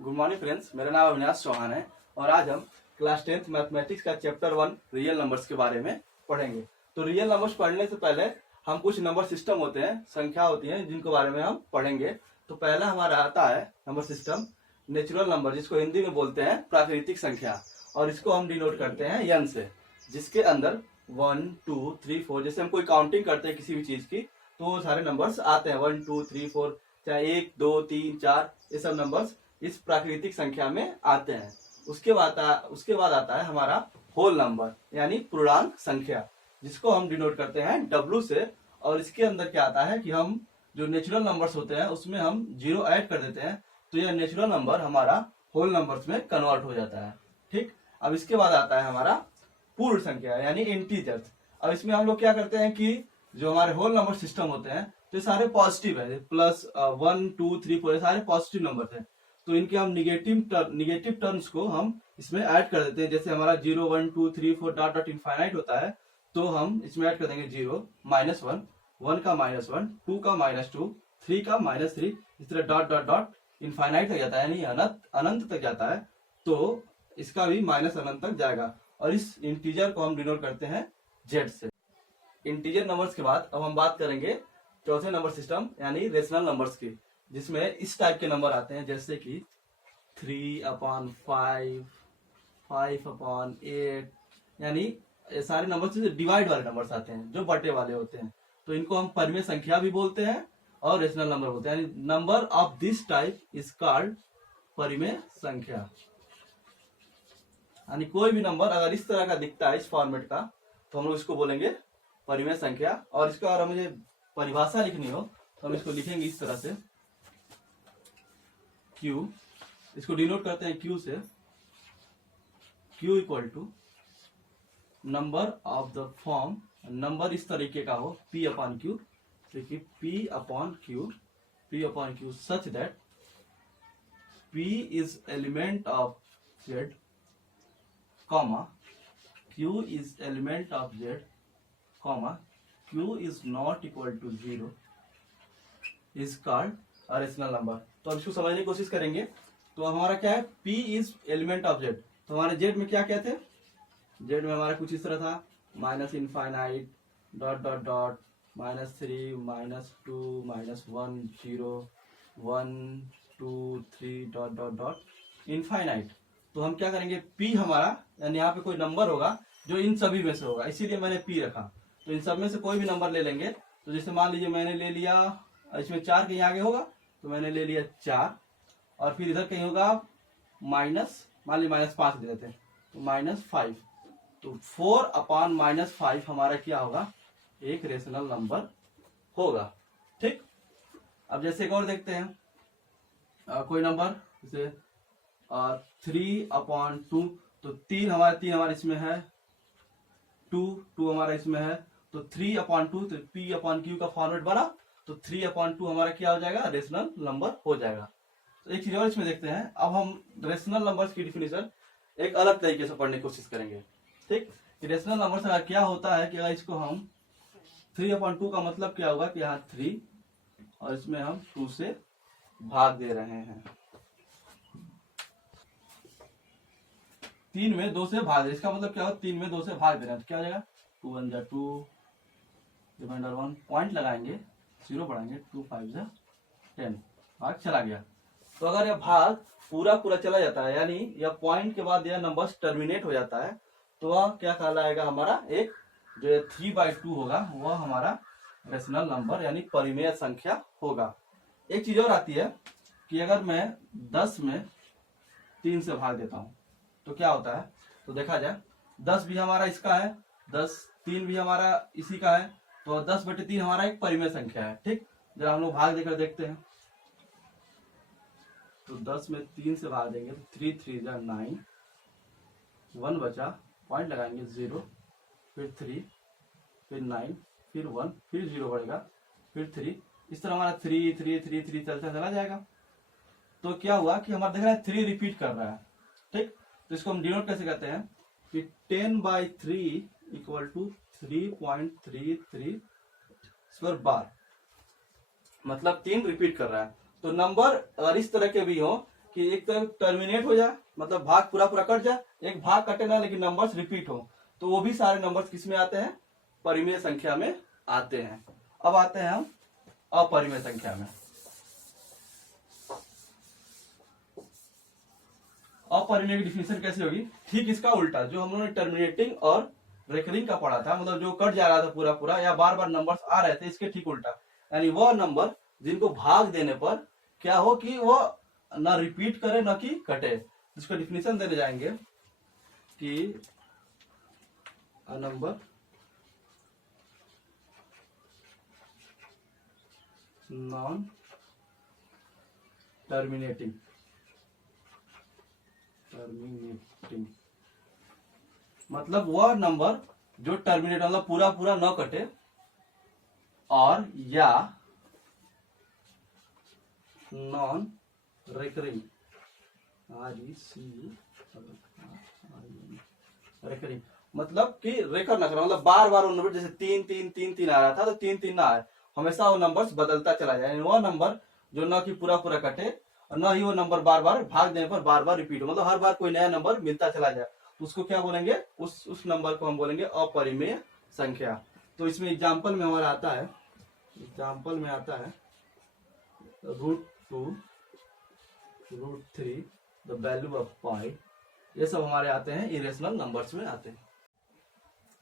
Good morning friends, मेरा नाम अविनाश चौहान है और आज हम क्लास 10th मैथमेटिक्स का चैप्टर 1 रियल नंबर्स के बारे में पढ़ेंगे। तो रियल नंबर्स पढ़ने से पहले हम कुछ नंबर सिस्टम होते हैं, संख्या होती हैं, जिनके बारे में हम पढ़ेंगे। तो पहला हमारा आता है नंबर सिस्टम नेचुरल नंबर, जिसको हिंदी में बोलते हैं प्राकृतिक संख्या, और इसको हम डिनोट करते हैं एन से, जिसके अंदर 1 2 3 4 जैसे हम कोई काउंटिंग करते हैं किसी भी चीज की तो वो सारे नंबर्स आते हैं 1 2 3 4, चाहे 1 2 3 4, ये सब नंबर्स इस प्राकृतिक संख्या में आते हैं। उसके बाद आता है हमारा होल नंबर यानी पूर्णांक संख्या, जिसको हम डिनोट करते हैं W से। और इसके अंदर क्या आता है कि हम जो नेचुरल नंबर्स होते हैं उसमें हम जीरो ऐड कर देते हैं, तो यह नेचुरल नंबर हमारा होल नंबर्स में कन्वर्ट हो जाता है। ठीक, अब इसके बाद आता है हमारा पूर्ण संख्या यानी इंटीजर्स। अब इसमें हम लोग क्या करते हैं कि जो हमारे होल नंबर सिस्टम होते हैं तो सारे पॉजिटिव है, प्लस 1 2 3 4 सारे पॉजिटिव नंबर हैं, तो इनके हम निगेटिव टर्म्स को हम इसमें ऐड कर देते हैं। जैसे हमारा 0 1 2 3 4 डॉट डॉट इनफाइनाइट होता है, तो हम इसमें ऐड कर देंगे 0 -1 1 का -1 2 का -2 3 का -3, इस तरह डॉट डॉट डॉट इनफाइनाइट तक जाता है यानी अनंत तक जाता है, तो इसका भी माइनस अनंत तक जाएगा। और इस इंटीजर को हम डिनोट करते हैं जेड से। इंटीजर नंबर्स के बाद अब हम बात करेंगे चौथे नंबर सिस्टम यानी रेशनल नंबर्स की, जिसमें इस टाइप के नंबर आते हैं जैसे कि 3/5 5/8, यानी ये सारे नंबर से डिवाइड वाले नंबर्स आते हैं जो बटे वाले होते हैं, तो इनको हम परिमेय संख्या भी बोलते हैं और रेशनल नंबर बोलते हैं। यानी number of this type is called परिमेय संख्या। यानी कोई भी नंबर अगर इस तरह का दिखता है इस फॉर्मेट का तो हम लोग इसको बोलेंगे परिमेय संख्या। और इसका अगर मुझे परिभाषा लिखनी हो तो हम इसको लिखेंगे इस तरह से Q, इसको डिनोट करते हैं Q से। Q equal to number of the form, number इस तरीके का हो P/Q, देखिए P/Q such that P is element of Z, comma Q is element of Z, comma Q is not equal to 0 is called a rational number। तो अब इसको समझने की कोशिश करेंगे। तो हमारा क्या है, P is element of Z, तो हमारे Z में क्या क्या थे, Z में हमारा कुछ इस तरह था -infinite dot dot dot -3 -2 -1 0 1 2 3 dot dot dot infinite. तो हम क्या करेंगे, P हमारा यानी यहाँ पे कोई नंबर होगा जो इन सभी में से होगा, इसीलिए मैंने P रखा। तो इन सब में से कोई भी नंबर ले लेंगे, तो जैसे मान लीजिए मैंने ले लिया, इसमें 4 कहीं आगे होगा तो मैंने ले लिया 4, और फिर इधर कहीं होगा माइनस, मान लीजिए -5 दे देते हैं तो -5, तो 4/-5 हमारा क्या होगा, एक रेशनल नंबर होगा। ठीक, अब जैसे एक और देखते हैं, कोई नंबर जैसे 3/2, तो 3 हमारे इसमें है, 2 हमारा इसमें है, तो 3/2, तो P/Q का फॉर्मेट बना, तो 3/2 हमारा क्या हो जाएगा, रेशनल नंबर हो जाएगा। तो एक चीज और इसमें देखते हैं, अब हम रेशनल नंबर्स की डिफिनेशन एक अलग तरीके से पढ़ने की कोशिश करेंगे। ठीक, रेशनल नंबर्स का क्या होता है कि अगर इसको हम 3/2 का मतलब क्या होगा कि यहाँ 3 और इसमें हम 2 से भाग दे रहे हैं, 3 में 2 से भाग, इसका मतलब क्या होगा, 3 में 2 से भाग दे रहे हैं, तो क्या हो जाएगा 2 1 जा 2, रिमाइंडर 1, पॉइंट लगाएंगे, 0 बढ़ाएंगे, 2 5 जा 10, भाग चला गया। तो अगर यह भाग पूरा चला जाता है, यानी यह पॉइंट के बाद यह नंबर टर्मिनेट हो जाता है, तो वह क्या कहलाएगा, हमारा एक जो 3/2 होगा वह हमारा रेशनल नंबर यानी परिमेय संख्या होगा। एक चीज और आती है कि अगर मैं 10 में 3 से भाग देता हूं तो क्या होता है, तो देखा जाए 10 भी हमारा इसका है, 3 भी हमारा इसी का है, तो 10/3 हमारा एक परिमेय संख्या है। ठीक, जरा हम लोग भाग देकर देखते हैं, तो 10 में 3 से भाग देंगे तो 3 3 जा 9, 1 बचा, पॉइंट लगाएंगे 0, फिर 3, फिर 9, फिर 1, फिर 0 बढ़ेगा, फिर 3, इस तरह हमारा 3 3 3 3 चलता चला जाएगा। तो क्या हुआ कि हमारा देख रहा है 3 रिपीट कर रहा है। ठीक, तो इसको हम डिनोट कैसे करते हैं कि 10/3 इक्वल टू 3.33 स्क्वायर बार, मतलब 3 रिपीट कर रहा है। तो नंबर अगर इस तरह के भी हो कि एक तो टर्मिनेट हो जाए, मतलब भाग पूरा पूरा कट जाए, एक भाग कटे ना लेकिन नंबर्स रिपीट हो, तो वो भी सारे नंबर्स किस में आते हैं, परिमेय संख्या में आते हैं। अब आते हैं हम अपरिमेय संख्या में। अपरिमेय की डिफिनेशन कैसे होगी, ठीक इसका उल्टा जो हम लोगों ने टर्मिनेटिंग और रेकरिंग का पढ़ा था, मतलब जो कट जा रहा था पूरा पूरा या बार बार नंबर्स आ रहे थे, इसके ठीक उल्टा, यानी वह नंबर जिनको भाग देने पर क्या हो कि वो ना रिपीट करे ना कि कटे। इसका डिफिनेशन देने जाएंगे कि अ नंबर नॉन टर्मिनेटिंग मतलब वह नंबर जो टर्मिनेट मतलब पूरा पूरा न कटे, और या नॉन रिकरिंग रिकरिंग मतलब कि रेकर ना करो, मतलब बार बार वो नंबर जैसे 3 3 3 3 आ रहा था तो 3 3 ना आए, हमेशा वो नंबर्स बदलता चला जाए, वो नंबर जो न कि पूरा पूरा कटे और न ही वो नंबर बार बार भाग देने पर बार बार रिपीट हो, मतलब हर बार कोई नया नंबर मिलता चला जाए, तो उसको क्या बोलेंगे, उस नंबर को हम बोलेंगे अपरिमेय संख्या। तो इसमें एग्जाम्पल में हमारा आता है, एग्जाम्पल में आता है √2 √3 द वैल्यू ऑफ पाई, ये सब हमारे आते हैं इरेशनल नंबर्स में आते हैं।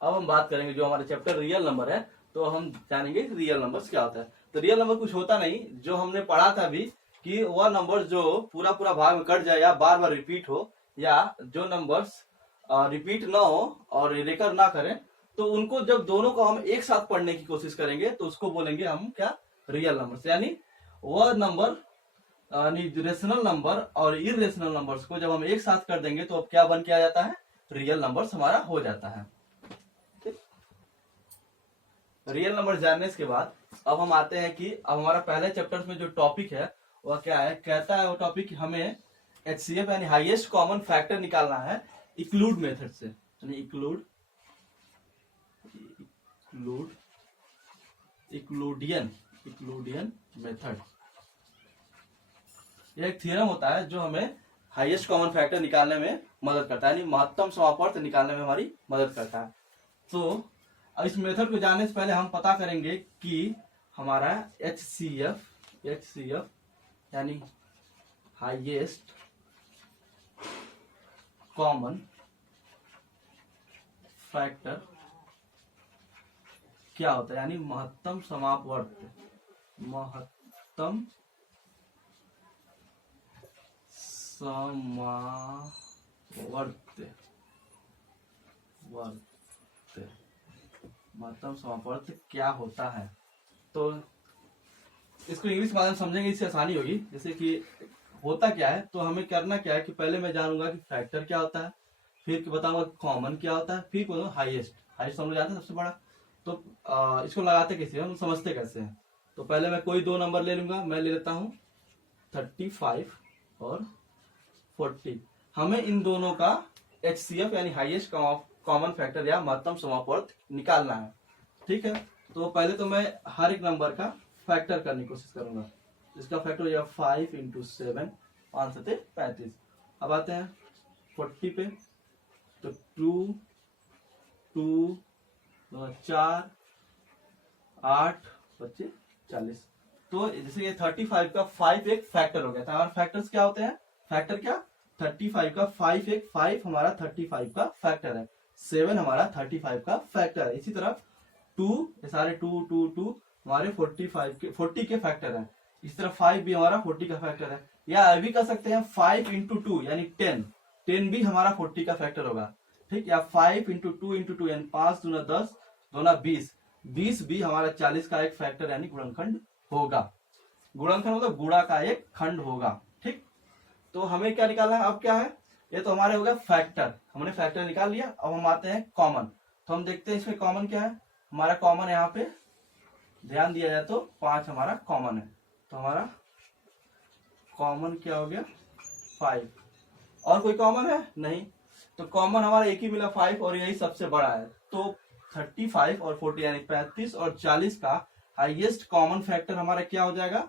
अब हम बात करेंगे जो हमारे चैप्टर रियल नंबर है, तो हम जानेंगे रियल नंबर्स क्या होता है। तो रियल नंबर कुछ होता नहीं, जो हमने पढ़ा था भी कि वह नंबर जो पूरा पूरा भाग में कट जाए या बार बार रिपीट हो, या जो नंबर्स रिपीट ना हो और रेकर ना करें, तो उनको जब दोनों को हम एक साथ पढ़ने की कोशिश करेंगे तो उसको बोलेंगे हम क्या, रियल नंबर्स। यानी वह नंबर रेशनल नंबर और इरेशनल नंबर्स को जब हम एक साथ कर देंगे तो अब क्या बन के आ जाता है, रियल नंबर्स हमारा हो जाता है। रियल नंबर जानने के बाद अब हम आते हैं कि अब हमारा पहले चैप्टर में जो टॉपिक है वह क्या है, कहता है वो टॉपिक हमें HCF यानी हाईएस्ट कॉमन फैक्टर निकालना है इक्लूड मेथड से, यानी इक्लूडियन मेथड। यह एक थ्योरम होता है जो हमें हाईएस्ट कॉमन फैक्टर निकालने में मदद करता है, यानी महत्तम समापवर्त निकालने में हमारी मदद करता है। तो इस मेथड को जानने से पहले हम पता करेंगे कि हमारा HCF यानी हाईएस्ट कॉमन फैक्टर क्या होता है, यानी महत्तम समापवर्त महत्तम समापवर्त क्या होता है। तो इसको इंग्लिश माध्यम समझेंगे, इससे आसानी होगी। जैसे कि होता क्या है, तो हमें करना क्या है कि पहले मैं जानूंगा कि फैक्टर क्या होता है, फिर बताऊंगा कॉमन क्या होता है, फिर बोलूंगा हाईएस्ट समझ आता है सबसे बड़ा। तो इसको लगाते कैसे, हम समझते कैसे हैं। तो पहले मैं कोई दो नंबर ले लूंगा, मैं ले लेता हूं 35 और 40। हमें इन दोनों का HCF यानी हाईएस्ट कॉमन फैक्टर या महत्तम समापवर्त निकालना है, ठीक है। तो पहले तो मैं हर एक नंबर का फैक्टर करने की कोशिश करूंगा। इसका फैक्टर हो जाएगा 5 × 7, 5 7 35। अब आते हैं 40 पे, तो 2 2 4 8 25 40। तो जैसे ये 35 का 5 एक फैक्टर हो गया था। हमारे फैक्टर्स क्या होते हैं, फैक्टर क्या, 35 का 5 एक 5 हमारा 35 का फैक्टर है, 7 हमारा 35 का फैक्टर है। इसी तरह 2 सारे 2 2 2 हमारे 40 के फैक्टर है। इस तरह 5 भी हमारा 40 का फैक्टर है। या अभी कर सकते हैं 5 × 2 यानी 10 भी हमारा 40 का फैक्टर होगा, ठीक। या 5 × 2 × 2 यानी 5 दूना 10 दूना 20 भी हमारा 40 का एक फैक्टर यानी गुणनखंड होगा। गुणनखंड मतलब गुणा का एक खंड होगा, ठीक। तो हमें क्या निकालना है, अब क्या है, ये तो हमारे हो गया फैक्टर, हमने फैक्टर निकाल लिया। अब हम आते हैं कॉमन। तो हम देखते हैं इसमें कॉमन क्या है। हमारा कॉमन यहाँ पे ध्यान दिया जाए तो 5 हमारा कॉमन है, तो हमारा कॉमन क्या हो गया 5। और कोई कॉमन है नहीं, तो कॉमन हमारा एक ही मिला 5 और यही सबसे बड़ा है। तो 35 और 40 यानी 35 और 40 का हाईएस्ट कॉमन फैक्टर हमारा क्या हो जाएगा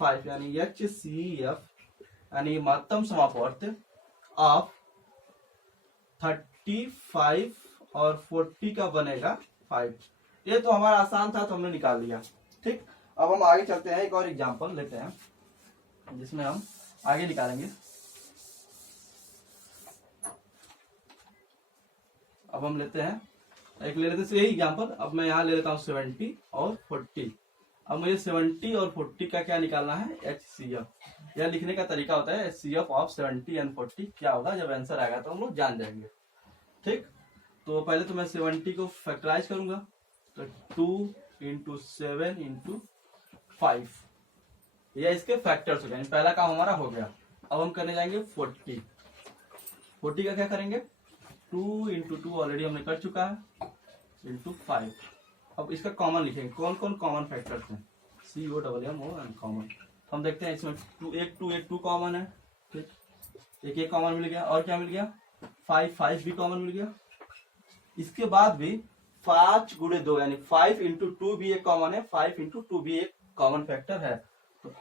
5, यानी HCF यानी महत्तम समापवर्त ऑफ 35 और 40 का बनेगा 5। ये तो हमारा आसान था तो हमने निकाल लिया। ठीक, अब हम आगे चलते हैं, एक और एग्जांपल लेते हैं जिसमें हम आगे निकालेंगे। अब हम लेते हैं, एक ले लेते हैं यही एग्जांपल। अब मैं यहाँ ले लेता हूँ 70 और 40। अब मुझे 70 और 40 का क्या निकालना है, HCF। यह लिखने का तरीका होता है HCF ऑफ 70 एंड 40 क्या होगा, जब आंसर आएगा तो हम लोग जान जाएंगे। ठीक, तो पहले तो मैं 70 को फैक्टराइज करूंगा, तो 2 इंटू 7 इंटू 5, यह इसके फैक्टर्स हो गए। पहला काम हमारा हो गया। अब हम करने जाएंगे 40 का क्या करेंगे, 2 इंटू 2 ऑलरेडी हमने कर चुका है, इंटू 5। अब इसका कॉमन लिखेंगे, कौन कौन कॉमन फैक्टर्स हैं, COMM कॉमन। हम देखते हैं इसमें 2 कॉमन है। ठीक, एक कॉमन मिल गया, और क्या मिल गया, 5 भी कॉमन मिल गया। इसके बाद भी 5 गुणे 2 यानी 5 इंटू 2 भी एक कॉमन है, 5 इंटू 2 भी एक कॉमन फैक्टर है, तो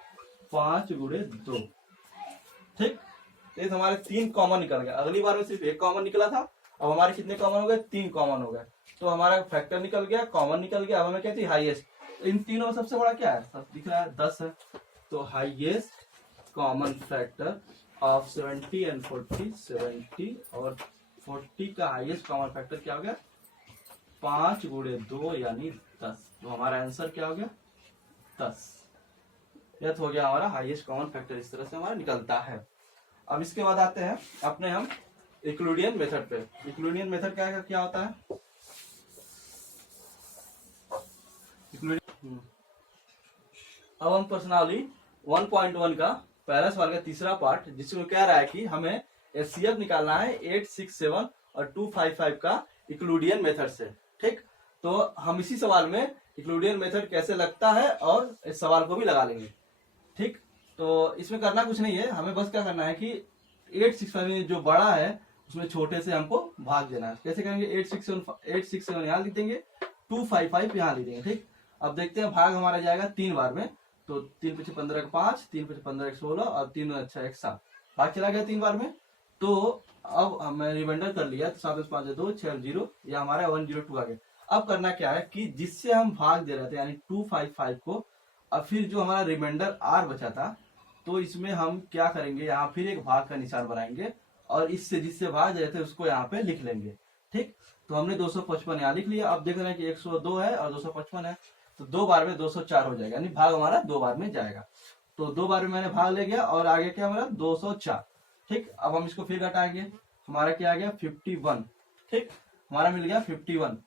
5 गुणे 2। ठीक, ये तो हमारे 3 कॉमन निकल गया। अगली बार में सिर्फ एक कॉमन निकला था, अब हमारे कितने कॉमन हो गए, 3 कॉमन हो गए। तो हमारा फैक्टर निकल गया, कॉमन निकल गया। अब हमें कहती है हाईएस्ट। इन तीनों में सबसे बड़ा क्या है, सब दिख रहा है 10 है। तो highest common factor of 70 and 40, 70 और 40 का हाईएस्ट कॉमन फैक्टर क्या हो गया, 5 गुणे 2 यानी 10। तो हमारा आंसर क्या हो गया, 10। यह हो गया हमारा हाईएस्ट कॉमन फैक्टर। इस तरह से हमारा निकलता है। अब इसके बाद आते हैं अपने हम यूक्लिडियन मेथड पे। यूक्लिडियन मेथड क्या होता है, अब हम पर्सनली 1.1 का पहला सवाल का तीसरा पार्ट, जिसमें कह रहा है कि हमें HCF निकालना है 867 और 255 का यूक्लिडियन मेथड से। ठीक, तो हम इसी सवाल में यूक्लिडियन मेथड कैसे लगता है और इस सवाल को भी लगा लेंगे। ठीक, तो इसमें करना कुछ नहीं है, हमें बस क्या करना है कि 865 जो बड़ा है उसमें छोटे से हमको भाग देना है। कैसे करेंगे, 867 यहाँ लिख देंगे, 255 यहाँ लिख देंगे। ठीक, अब देखते हैं भाग हमारा जाएगा 3 बार में, तो 3 पीछे 15 का 5, 3 पीछे 15 का 16 और 3 अच्छा 1 7, भाग चला गया 3 बार में। तो अब मैं रिमाइंडर कर लिया, तो 7 5 2 6 0, यह हमारा 102 आ गया। अब करना क्या है कि जिससे हम भाग दे रहे थे यानी 255 को, अब फिर जो हमारा रिमाइंडर R बचा था, तो इसमें हम क्या करेंगे, यहाँ फिर एक भाग का निशान बनाएंगे और इससे जिससे भाग रहे थे उसको यहाँ पे लिख लेंगे। ठीक, तो हमने 255 यहाँ लिख लिया। अब देख रहे हैं कि 102 है और 255 है, तो 2 बार में 204 हो जाएगा, यानी भाग हमारा 2 बार में जाएगा। तो 2 बार में मैंने भाग ले गया और आगे क्या हमारा 204। ठीक, अब हम इसको फिर घटाएंगे, हमारा क्या आ गया 51। ठीक, हमारा मिल गया 51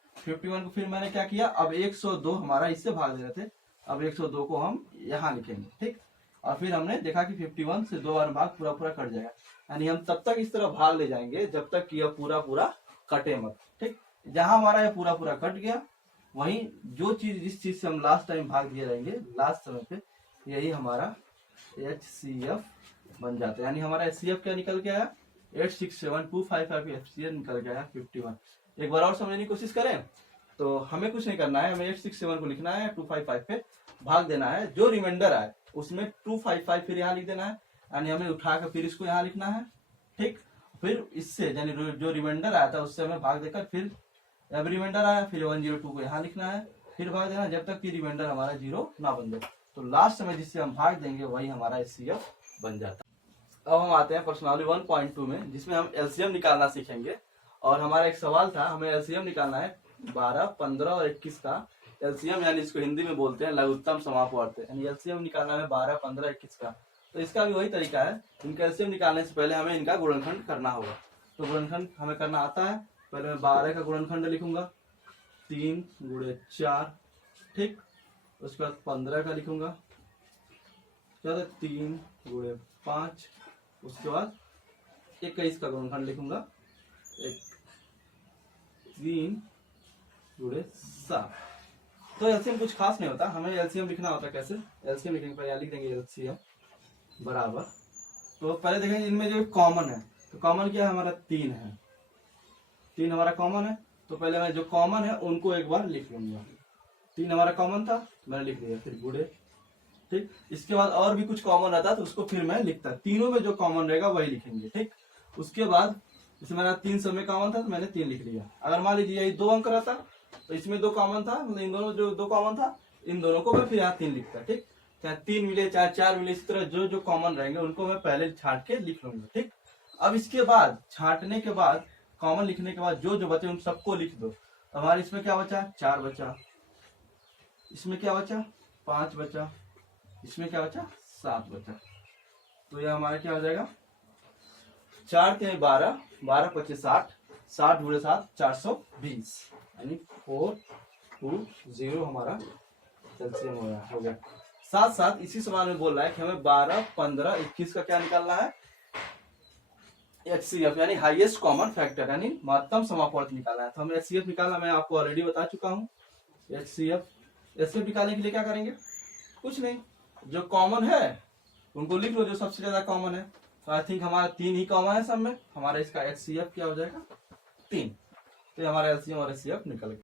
को फिर मैंने क्या किया, अब 102 हमारा इससे भाग दे रहे थे, अब 102 को हम यहाँ लिखेंगे। ठीक, और फिर हमने देखा कि 51 से 2 बार भाग पूरा कट जाएगा, यानी हम तब तक इस तरह भाग ले जाएंगे जब तक कि यह पूरा कटे मत। ठीक, जहां हमारा यह पूरा कट गया, वहीं जो चीज जिस चीज से हम लास्ट टाइम भाग दिए रहेंगे लास्ट समय पे, यही हमारा HCF बन जाता है। यानी हमारा HCF क्या निकल के आया, 867,255 HCF निकल के आया 51। एक बार और समझने की कोशिश करें, तो हमें कुछ नहीं करना है, हमें 867 को लिखना है, 255 पे भाग देना है, जो रिमाइंडर आए उसमें 255 फिर यहाँ लिख देना है, यानी हमें उठाकर फिर इसको यहाँ लिखना है। ठीक, फिर इससे यानी जो रिमाइंडर आया था उससे हमें भाग देकर फिर अब रिमाइंडर आया, फिर 102 को यहाँ लिखना है, फिर भाग देना जब तक कि रिमाइंडर हमारा 0 ना बन जाए। तो लास्ट में जिससे हम भाग देंगे वही हमारा HCF बन जाता है। अब हम आते हैं पर्सनली 1.2 में, जिसमें हम LCM निकालना सीखेंगे। और हमारा एक सवाल था, हमें LCM निकालना है 12, 15 और 21 का LCM, यानी इसको हिंदी में बोलते हैं लघुत्तम समापवर्त, यानी LCM निकालना है 12, 15, 21 का। तो इसका भी वही तरीका है, इनका LCM निकालने से पहले हमें इनका गुणनखंड करना होगा। तो गुणनखंड हमें करना आता है, पहले मैं 12 का गुणनखंड लिखूंगा, 3 गुणे 4। ठीक, उसके बाद 15 का लिखूंगा, 3 गुणे 5। उसके बाद 21 का गुणनखंड लिखूंगा, 3 गुणे 7। तो LCM कुछ खास नहीं होता, हमें LCM लिखना होता कैसे, LCM लिखने के पहले लिख देंगे LCM बराबर, तो पहले देखेंगे इनमें जो कॉमन है, तो कॉमन क्या है हमारा 3 है, 3 हमारा कॉमन है। तो पहले मैं जो कॉमन है उनको एक बार लिख लूंगा, 3 हमारा कॉमन था मैंने लिख दिया, फिर गुणे ठीक। इसके बाद और भी कुछ कॉमन रहता है तो उसको फिर मैं लिखता, तीनों में जो कॉमन रहेगा वही लिखेंगे, ठीक। उसके बाद जैसे मेरा 3 सब में कॉमन था तो मैंने 3 लिख लिया। अगर मान लीजिए यही 2 अंक रहता तो इसमें 2 कॉमन था, मतलब इन दोनों जो 2 कॉमन था इन दोनों को मैं फिर यहाँ 3 लिखता, ठीक। चाहे 3 मिले चाहे 4 मिले, इस तरह जो जो कॉमन रहेंगे उनको मैं पहले छांट के लिख लूंगा, ठीक। अब इसके बाद छांटने के बाद कॉमन लिखने के बाद जो जो बचे उन सबको लिख दो। हमारे इसमें क्या बचा, 4 बचा, इसमें क्या बचा, 5 बचा, इसमें क्या बचा, 7 बचा। तो ये हमारा क्या हो जाएगा, 4 3 12, 12 25 60, 60 गुणे 7 420, यानी 420 हमारा एलसीएम हो गया। साथ साथ इसी सवाल में बोल रहा है कि हमें 12 15 21 का क्या निकालना है, एचसीएफ यानी हाईएस्ट कॉमन फैक्टर, यानी महत्तम समापवर्त निकालना है। तो हमें एचसीएफ निकालना मैं आपको ऑलरेडी बता चुका हूँ। एचसीएफ निकालने के लिए क्या करेंगे, कुछ नहीं, जो कॉमन है उनको लिख लो, जो सबसे ज्यादा कॉमन है। तो आई थिंक हमारा 3 ही कॉमन है सब में, हमारा इसका एचसीएफ क्या हो जाएगा 3। तो हमारा एलसीएम और एचसीएफ निकल गया।